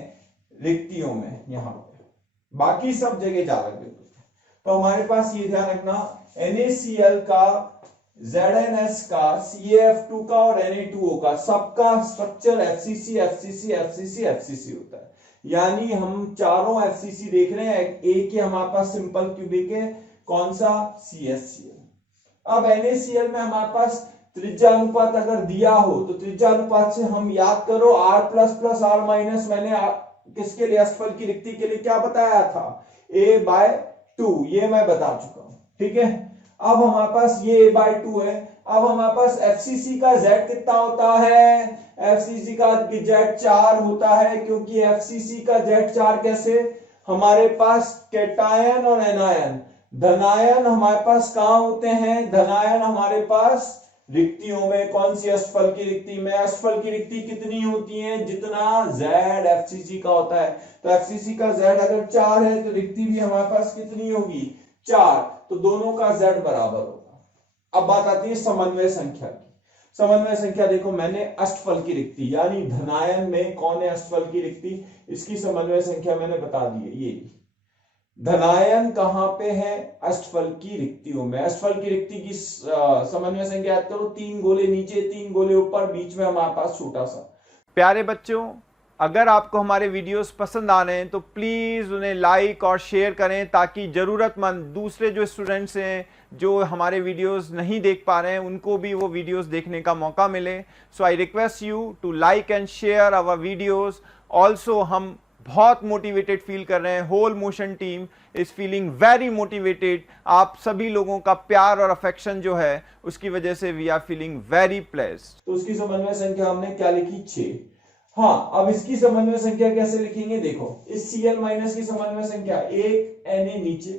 रिक्तियों में, यहां पे। बाकी सब जगह जालक बिंदु। तो हमारे पास ये ध्यान रखना, NaCl का, ZnS का, CF2 का और Na2O का सबका structure FCC FCC FCC FCC होता है। यानी हम चारों FCC देख रहे हैं, एक ही हमारे पास सिंपल क्यूबिक है, कौन सा? CSCl। अब NaCl में हमारे पास त्रिज्या अनुपात अगर दिया हो तो त्रिज्या अनुपात से हम याद करो R प्लस प्लस R-, मैंने किसके लिए? अष्टफल की रिक्ति के लिए क्या बताया था? A/2, ये मैं बता चुका हूं, ठीक है? अब हमारे पास ये A/2 है। अब हमारे पास FCC का Z कितना होता है? FCC का Z 4 होता है, क्योंकि FCC का Z 4 कैसे? हमारे पास कैटायन और एनायन, धनायन हमारे पास कहां होते हैं? धनायन हमारे पास रिक्तियों में। कौन सी? अष्टफल की रिक्ति में। अष्टफल की रिक्ति कितनी होती है? जितना Z FCC का होता है। तो FCC का Z अगर 4 है तो रिक्ति भी हमारे पास कितनी होगी? 4। तो दोनों का Z बराबर होगा। अब बात आती है समन्वय संख्या की। समन्वय संख्या देखो, मैंने अष्टफल की रिक्ति यानी धनायन में कौन है अष्टफल की रिक्ति, इसकी समन्वय संख्या मैंने बता दी है। ये धनायन कहां पे है? अष्टफल की रिक्तियों में। अष्टफल की रिक्ति की समन्वय संख्या याद करो, 3 गोले नीचे, 3 गोले ऊपर, बीच में हमारे पास छोटा सा। प्यारे बच्चों, अगर आपको हमारे वीडियोस पसंद आ रहे हैं तो प्लीज़ उन्हें लाइक और शेयर करें, ताकि ज़रूरतमंद दूसरे जो स्टूडेंट्स हैं जो हमारे वीडियोस नहीं देख पा रहे हैं उनको भी वो वीडियोस देखने का मौका मिले। So I request you to like and share our videos. Also हम बहुत मोटिवेटेड फील कर रहे हैं, whole Motion team is feeling very motivated. आप सभी लोगों का प्यार और अफेक्शन जो है उसकी वजह से we are feeling very pleased. तो उसकी समन्वय संख्या हमने क्या लिखी? 6। हाँ, अब इसकी समन्वय संख्या कैसे लिखेंगे? देखो, इस Cl माइनस की समन्वय संख्या, एक Na नीचे,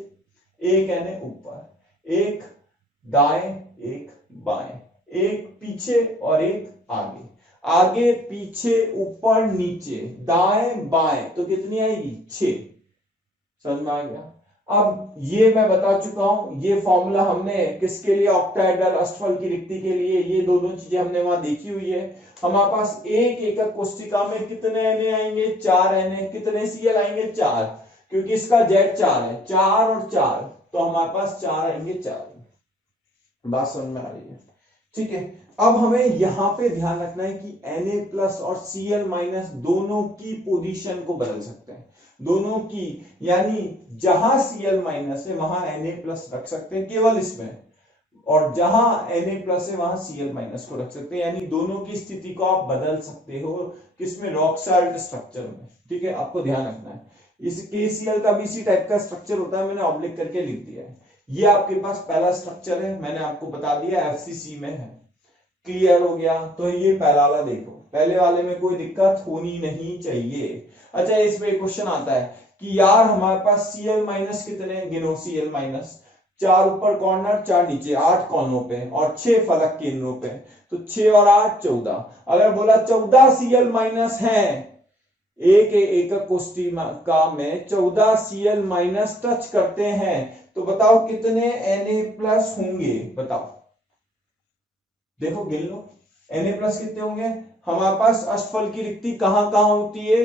एक Na ऊपर, एक दाएं, एक बाएं, एक पीछे और एक आगे। आगे, पीछे, ऊपर, नीचे, दाएं, बाएं, तो कितनी आएगी? 6। समझ में आ गया? अब ये मैं बता चुका हूं, ये फॉर्मूला हमने किसके लिए? ऑक्टाहेड्रल अष्टफल की रिक्ति के लिए। ये दोनों चीजें हमने वहां देखी हुई है। हमारे पास एक एकक कोष्टिका में कितने Na आएंगे? 4 Na। कितने Cl आएंगे? 4, क्योंकि इसका Z 4 है। 4 और 4, तो हमारे पास 4 आएंगे। 4। बात समझ में आ रही है? ठीक है। अब हमें यहां पे ध्यान रखना है कि Na प्लस और Cl माइनस दोनों की पोजीशन को बदल सकते हैं, दोनों की, यानी जहां Cl माइनस है वहां Na प्लस रख सकते हैं केवल इसमें, और जहां Na प्लस है वहां Cl माइनस को रख सकते हैं। यानी दोनों की स्थिति को आप बदल सकते हो। किसमें? रॉक साल्ट स्ट्रक्चर में। ठीक है, आपको ध्यान रखना है। इस KCl का भी इसी टाइप का स्ट्रक्चर होता है, मैंने ऑब्लिक करके लिख दिया है। ये आपके पास पहला स्ट्रक्चर है, मैंने आपको बता दिया एफसीसी में है। क्लियर हो गया? तो ये पहला वाला देखो, पहले वाले में कोई दिक्कत होनी नहीं चाहिए। अच्छा, इसमें क्वेश्चन आता है कि यार हमारे पास Cl माइनस कितने, गिनो Cl माइनस, 4 ऊपर कॉर्नर 4 नीचे, 8 कोनों पे और 6 फलक केंद्रों पे, तो 6 और 8 14। अगर बोला 14 Cl माइनस है, एक एकक कोष्ठिका में 14 Cl माइनस टच करते हैं, तो बताओ कितने Na प्लस होंगे, बताओ। देखो गिन लो, Na प्लस कितने होंगे। हमारे पास अष्टफल की रिक्ति कहां कहां होती है,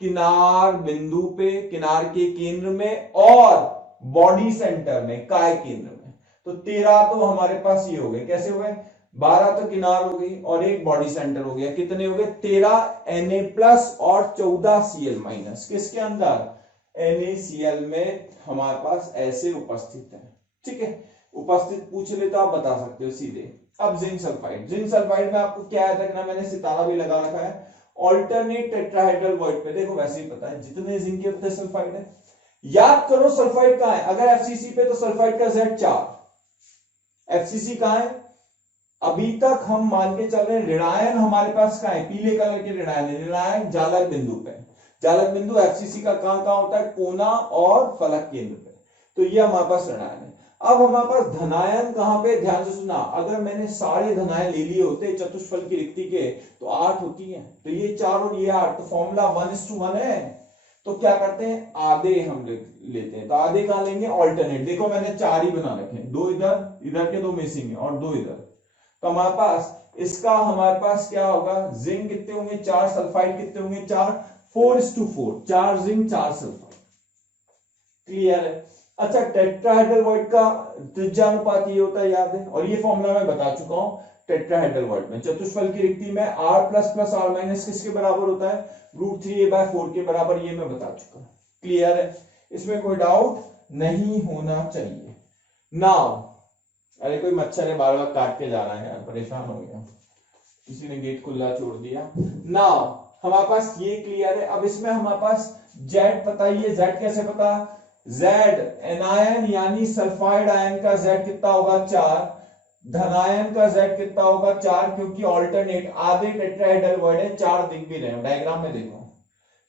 किनार बिंदु पे, किनार के केंद्र में और बॉडी सेंटर में, काय केंद्र में। तो 13 तो हमारे पास ये हो गए, कैसे हुए, 12 तो किनार हो गई और एक बॉडी सेंटर हो गया, कितने हो गए 13 Na प्लस और 14 Cl माइनस, किसके अंदर, NaCl में हमारे पास ऐसे उपस्थित है। ठीक है, उपस्थित पूछ ले तो आप बता सकते हो सीधे। अब जिंक सल्फाइड, जिंक सल्फाइड में आपको क्या याद रखना, मैंने सितारा भी लगा रखा है, ऑल्टरनेट टेट्राहेड्रल वॉइड पे। देखो वैसे ही पता है जितने जिंक के उतने सल्फाइड है। याद करो सल्फाइड कहां है, अगर एफसीसी पे तो सल्फाइड का Z4, एफसीसी कहां है, अभी तक हम मान के चल रहे हैं ऋणायन हमारे पास कहां है, पीले कलर के ऋणायन, ऋणायन जालक बिंदु पे। जालक बिंदु एफसीसी का कहां कहां होता है, कोना और फलक केंद्र पे, तो ये हमारे पास ऋणायन है। अब हमारे पास धनायन कहां पे, ध्यान से सुना, अगर मैंने सारे धनायन ले लिए होते चतुष्फल की रिक्ति के तो 8 होती है, तो ये 4 और ये 8, तो फॉर्मूला 1:1 है। तो क्या करते हैं, आधे हम लेते हैं, तो आधे कहां लेंगे, ऑल्टरनेट। देखो मैंने 4 ही बना रखे हैं, 2 इधर, इधर के 2 मिसिंग है और 2 इधर, तो हमारे पास इसका हमारे पास क्या होगा, जिंक कितने होंगे 4, सल्फाइड कितने होंगे 4, 4:4, 4 जिंक 4 सल्फाइड। क्लियर है? अच्छा, टेट्राहेड्रल वॉइड का त्रिज्यानुपात ये होता है, याद है, और ये फॉर्मूला मैं बता चुका हूं। टेट्राहेड्रल वॉइड में चतुष्फल की रिक्ति में r plus plus r minus किसके बराबर होता है, √3a/4 के बराबर, ये मैं बता चुका हूं। क्लियर है? इसमें कोई डाउट नहीं होना चाहिए। नाउ, अरे कोई मच्छर है बार बार काट के जा रहा है यार, परेशान हो गया, किसी ने गेट खुला छोड़ दिया। नाउ हमारे पास ये क्लियर है। अब इसमें हमारे पास Z पता ही है, Z कैसे पता, Z एनायन यानी सल्फाइड आयन का Z कितना होगा 4, धनायन का Z कितना होगा 4, क्योंकि ऑल्टरनेट आधे टेट्राहेड्रल वॉइड है, 4 दिख भी रहे हो, डायग्राम में देखो।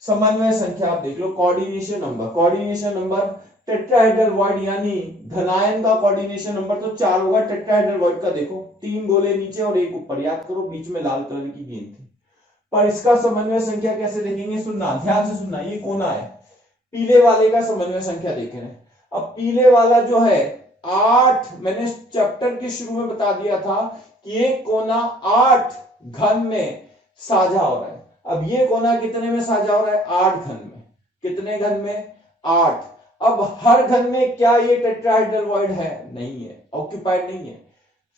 समन्वय संख्या आप देख लो, coordination number, coordination number tetrahedral void यानी धनायन का कोऑर्डिनेशन नंबर तो 4 होगा, टेट्राहेड्रल वॉइड का देखो 3 गोले नीचे और 1 ऊपर, याद करो बीच में लाल कलर की गेंद थी। पर इसका समन्वय संख्या कैसे देखेंगे, सुनना ध्यान से सुनना, ये कोना है, पीले वाले का समन्वय संख्या देख रहे हैं। अब पीले वाला जो है 8, मैंने चैप्टर के शुरू में बता दिया था कि ये कोना 8 घन में साझा हो रहा है। अब ये कोना कितने में साझा हो रहा है, 8 घन में, कितने घन में, 8। अब हर घन में क्या ये टेट्राहेड्रल वॉइड है, नहीं है, ऑक्यूपाइड नहीं है,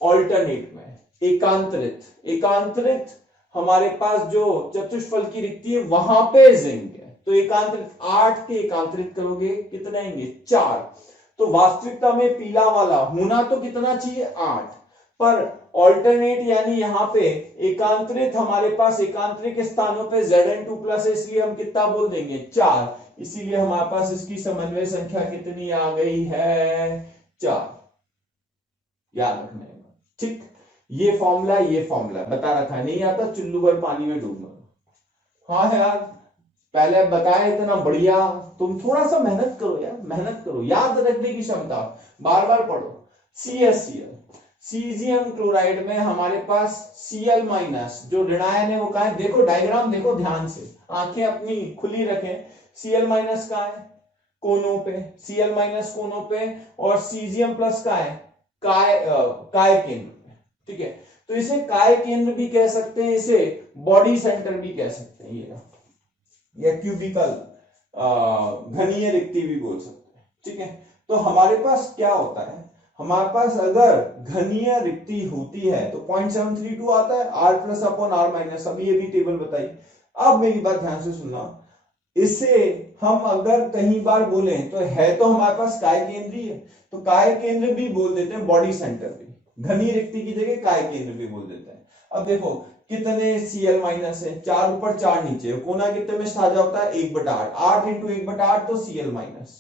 ऑल्टरनेट में, एकांतरित, एकांतरित हमारे पास जो चतुष्फल की रिक्ति है वहां पे जिंक है, तो एकांतरित 8 के एकांतरित करोगे कितने आएंगे 4। तो वास्तविकता में पीला वाला होना तो कितना चाहिए 8, पर ऑल्टरनेट यानी यहां पे एकांतरित हमारे पास एकांतरिक स्थानों पे Zn2 प्लस है, इसलिए हम कितना बोल देंगे 4, इसीलिए हमारे पास इसकी समन्वय संख्या कितनी आ गई है 4। याद रखना है, ठीक। ये फॉर्मूला बता रखा है, नहीं आता चुल्लू भर पानी में डूबना। हाँ यार, पहले बताया इतना बढ़िया, तुम थोड़ा सा मेहनत करो यार, मेहनत करो, याद रखने की क्षमता, बार बार पढ़ो। CaCl, सीजियम क्लोराइड में हमारे पास Cl माइनस जो ऋणायन है वो कहां है, देखो डायग्राम देखो ध्यान से, आंखें अपनी खुली रखें। Cl माइनस कहां है, कोनों पे, Cl माइनस कोनों पे, और सीजियम प्लस कहां है, काय केंद्र पे। ठीक है, तो इसे काय केंद्र भी कह सकते हैं, इसे बॉडी सेंटर भी कह सकते हैं, ये या क्यूबिकल घनीय रिक्ति भी बोल सकते हैं। ठीक है, तो हमारे पास क्या होता है, हमारे पास अगर घनीय रिक्ति होती है तो 0.732 आता है, R plus upon R minus, अब ये भी टेबल बताई। अब मेरी बात ध्यान से सुनना, इसे हम अगर कहीं बार बोले तो है तो हमारे पास काय केंद्रीय है, तो काय केंद्र भी बोल देते हैं, बॉडी सेंटर भी, घनीय रिक्ति की जगह काय केंद्र भी बोल देते हैं। अब देखो कितने Cl माइनस है, 4 ऊपर 4 नीचे, कोना कितने में साझा होता है 1/8, 8 × 1/8 तो Cl माइनस,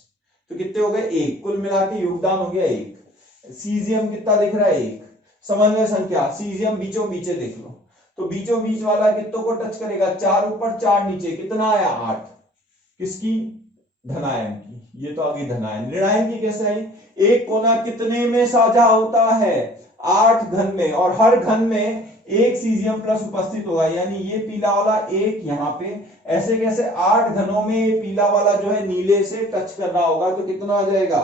तो कितने हो गए 1, कुल मिला के योगदान हो गया 1। सीजियम कितना दिख रहा है 1। समन्वय संख्या सीजियम बीचों बीचे देख लो, तो बीचों बीच वाला कितनों को टच करेगा, 4 ऊपर 4 नीचे, कितना आया 8। किसकी, धनायन की। ये तो आ गई धनायन। ऋणायन की कैसे आई, एक कोना कितने में साझा होता है, 8 घन में, और हर घन में एक सीजियम प्लस उपस्थित होगा, यानी ये पीला वाला एक यहाँ पे, ऐसे कैसे 8 घनों में ये पीला वाला जो है नीले से टच कर रहा होगा, तो कितना आ जाएगा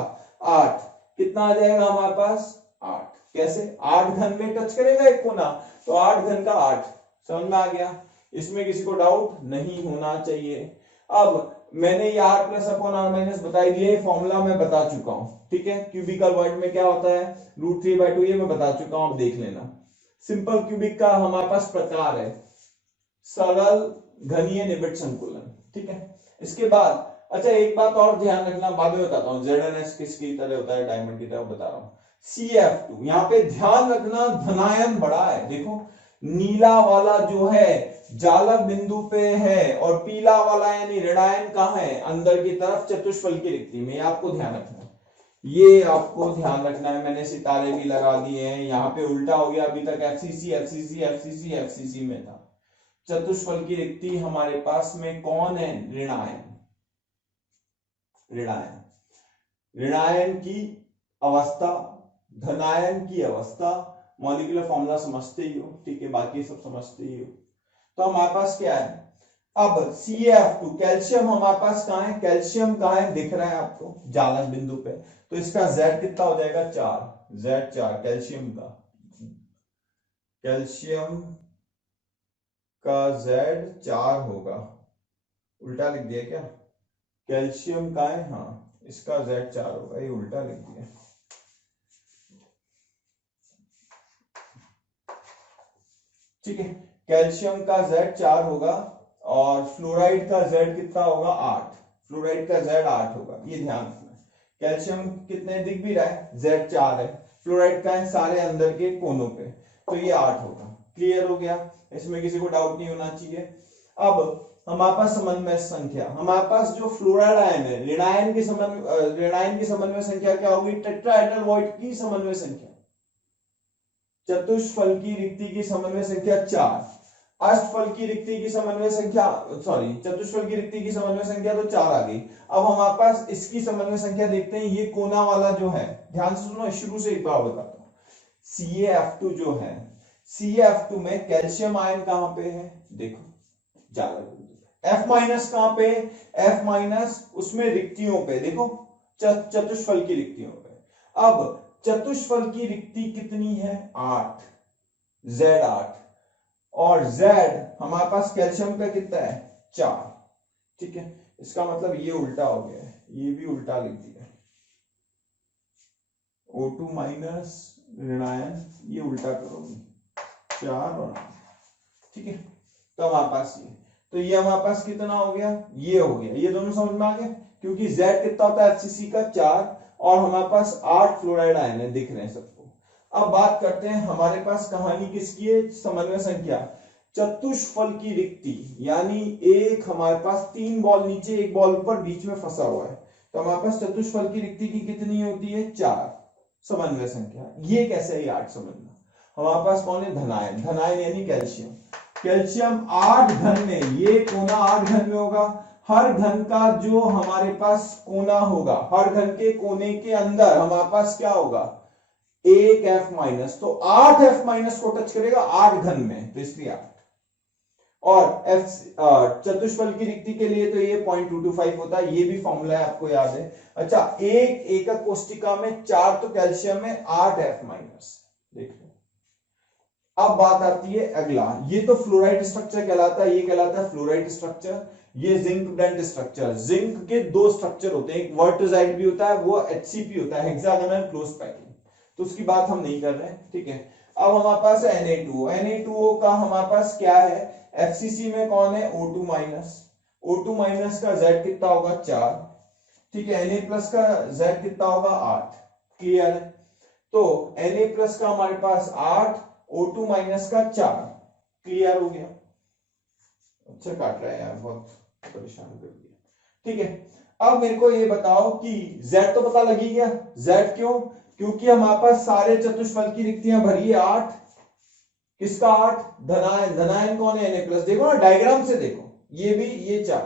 8। कितना आ जाएगा हमारे पास 8। कैसे 8 घन में टच करेगा एक कोना, तो 8 घन का 8। समझ में आ गया, इसमें किसी को डाउट नहीं होना चाहिए। अब मैंने ये r plus upon r minus बताई दिया, ये फॉर्मूला मैं बता चुका हूं, ठीक है। क्यूबिकल वॉइड में क्या होता है, √3/2, ये मैं बता चुका हूं, आप देख लेना। सिंपल क्यूबिक का हमारे पास प्रकार है सरल घनीय निबिड़ संकुलन, ठीक है। इसके बाद अच्छा एक बात और ध्यान रखना, बाद में बताता हूँ, ZnS किसकी तरह होता है, डायमंड की तरह बता रहा हूँ। CF2 यहाँ पे ध्यान रखना, धनायन बड़ा है, देखो नीला वाला जो है जालक बिंदु पे है, और पीला वाला यानी ऋणायन कहां है, अंदर की तरफ चतुष्फल की रिक्ति में। आपको ध्यान रखना है, ये आपको ध्यान रखना है। मैंने सितारे भी लगा दिए हैं, यहाँ पे उल्टा हो गया, अभी तक FCC FCC FCC FCC में था। चतुष्फल की रिक्ति हमारे पास में कौन है, ऋणायन। ऋणायन, ऋणायन की अवस्था, धनायन की अवस्था, मॉलिक्यूलर फॉर्मूला समझते ही हो, ठीक है, बाकी सब समझते ही हो। तो हमारे पास क्या है, अब CF2 कैल्शियम हमारे पास कहां है, कैल्शियम कहां है दिख रहा है आपको जालक बिंदु पे, तो इसका Z कितना हो जाएगा 4, Z4 कैल्शियम का, कैल्शियम का Z4 होगा। उल्टा लिख दिया क्या, कैल्शियम का है, हाँ इसका Z4 होगा, ये उल्टा लिख दिया, ठीक है। कैल्शियम का Z4 होगा, और फ्लोराइड का Z कितना होगा 8, फ्लोराइड का Z 8 होगा, ये ध्यान रखना। कैल्शियम कितने दिख भी रहा है, Z4 है, फ्लोराइड का है सारे अंदर के कोनों पे, तो ये 8 होगा। क्लियर हो गया, इसमें किसी को डाउट नहीं होना चाहिए। अब हमारे पास समन्वय संख्या, हमारे पास जो फ्लोराइड आयन है, ऋणायन की समन्वय संख्या क्या होगी, टेट्राहेड्रल वॉइड की समन्वय संख्या, चतुष्फल की रिक्ति की समन्वय संख्या 4, अष्टफल की रिक्ति की समन्वय संख्या, सॉरी चतुष्फल की रिक्ति की समन्वय संख्या तो 4 आ गई। अब हमारे पास इसकी समन्वय संख्या देखते हैं, ये कोना वाला जो है, ध्यान से सुनो, शुरू से एक बार बताता हूं। CaF2 जो है, CaF2 में कैल्शियम आयन कहां पे है, देखो जालक, F माइनस कहां पे, F माइनस उसमें रिक्तियों पे, देखो चतुष्फल की रिक्तियों पे। अब चतुष्फल की रिक्ति कितनी है 8, Z8, और Z हमारे पास कैल्शियम का कितना है 4, ठीक है। इसका मतलब ये उल्टा हो गया है, ये भी उल्टा लिख दिया, O2 माइनस ऋणायन, ये उल्टा करोगे 4 और 8, ठीक है। तो हमारे पास तो ये हमारे पास कितना हो गया, ये हो गया, ये दोनों समझ में आ गए, क्योंकि Z कितना होता है FCC का 4, और हमारे पास 8 फ्लोराइड आयन है, दिख रहे हैं सबको। अब बात करते हैं हमारे पास कहानी किसकी है, समन्वय संख्या चतुष्फल की रिक्ति, यानी एक हमारे पास 3 बॉल नीचे 1 बॉल ऊपर बीच में फंसा हुआ है, तो हमारे पास चतुष्फल की रिक्ति की कितनी होती है 4 समन्वय संख्या। ये कैसे है 8 समझना, हमारे पास कौन है धनायन, धनायन यानी कैल्शियम, कैल्शियम 8 घन में, ये कोना 8 घन में होगा, हर घन का जो हमारे पास कोना होगा, हर घन के कोने के अंदर हमारे पास क्या होगा, एक F माइनस, तो 8 F माइनस को टच करेगा 8 घन में, तो इसलिए 8। और चतुष्फल की रिक्ति के लिए तो ये 0.225 होता है, ये भी फॉर्मूला है आपको याद है। अच्छा, एक एकक कोष्टिका में 4 तो कैल्शियम में, 8 F माइनस, देख लो। अब बात आती है अगला, ये तो फ्लोराइड स्ट्रक्चर कहलाता है, ये कहलाता है फ्लोराइड स्ट्रक्चर। ये जिंक ब्लेंड स्ट्रक्चर, जिंक के 2 स्ट्रक्चर होते हैं, एक वर्टोजाइड भी होता है, वो HCP होता है, हेक्सागोनल क्लोज पैकिंग, तो उसकी बात हम नहीं कर रहे हैं, ठीक है। अब हमारे पास है Na2O, Na2O का हमारे पास क्या है, FCC में कौन है O2 माइनस, O2 माइनस का Z कितना होगा 4, ठीक है। Na प्लस का Z कितना होगा 8, क्लियर है। तो Na प्लस का हमारे पास 8, O2 माइनस का 4, क्लियर हो गया। अच्छा काट रहा है यार, बहुत परेशान कर दिया, ठीक है, अब मेरे को ये बताओ कि z तो पता लगी गया, z क्यों, क्योंकि हमारे पास सारे चतुष्फल की रिक्तियां भरी है 8, किसका 8, धनायन, धनायन कौन है, Na+, देखो ना डायग्राम से देखो, ये भी ये 4,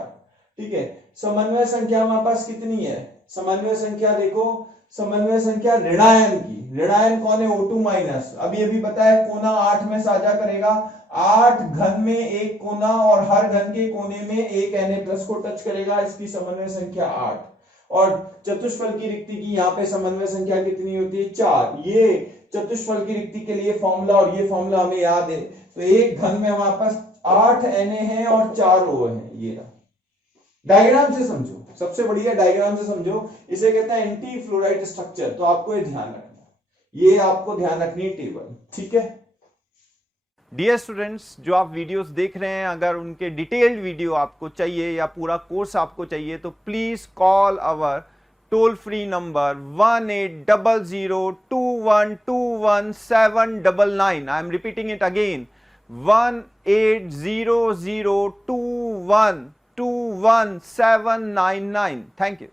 ठीक है। समन्वय संख्या हमारे पास कितनी है, समन्वय संख्या देखो, समन्वय संख्या ऋणायन की, ऋणायन कौन है, O2-, अभी अभी पता है कोना 8 में साझा करेगा, 8 घन में एक कोना और हर घन के कोने में एक Na+ को टच करेगा, इसकी समन्वय संख्या 8। और चतुष्फल की रिक्ति की यहाँ पे समन्वय संख्या कितनी होती है, 4। ये चतुष्फल की रिक्ति के लिए फॉर्मूला और ये फॉर्मूला हमें याद है, तो एक घन में हमारे पास 8 Na है और 4 O है, ये रहा। डायग्राम से समझो, सबसे बढ़िया डायग्राम से समझो, इसे कहते हैं एंटी फ्लोराइड स्ट्रक्चर, तो आपको ये ध्यान रखना, ये आपको ध्यान रखनी है टेबल, ठीक है। डियर स्टूडेंट्स, जो आप वीडियोस देख रहे हैं, अगर उनके डिटेल्ड वीडियो आपको चाहिए या पूरा कोर्स आपको चाहिए तो please call our toll free number 180021217999। I am repeating it again, 180021217999। Thank you.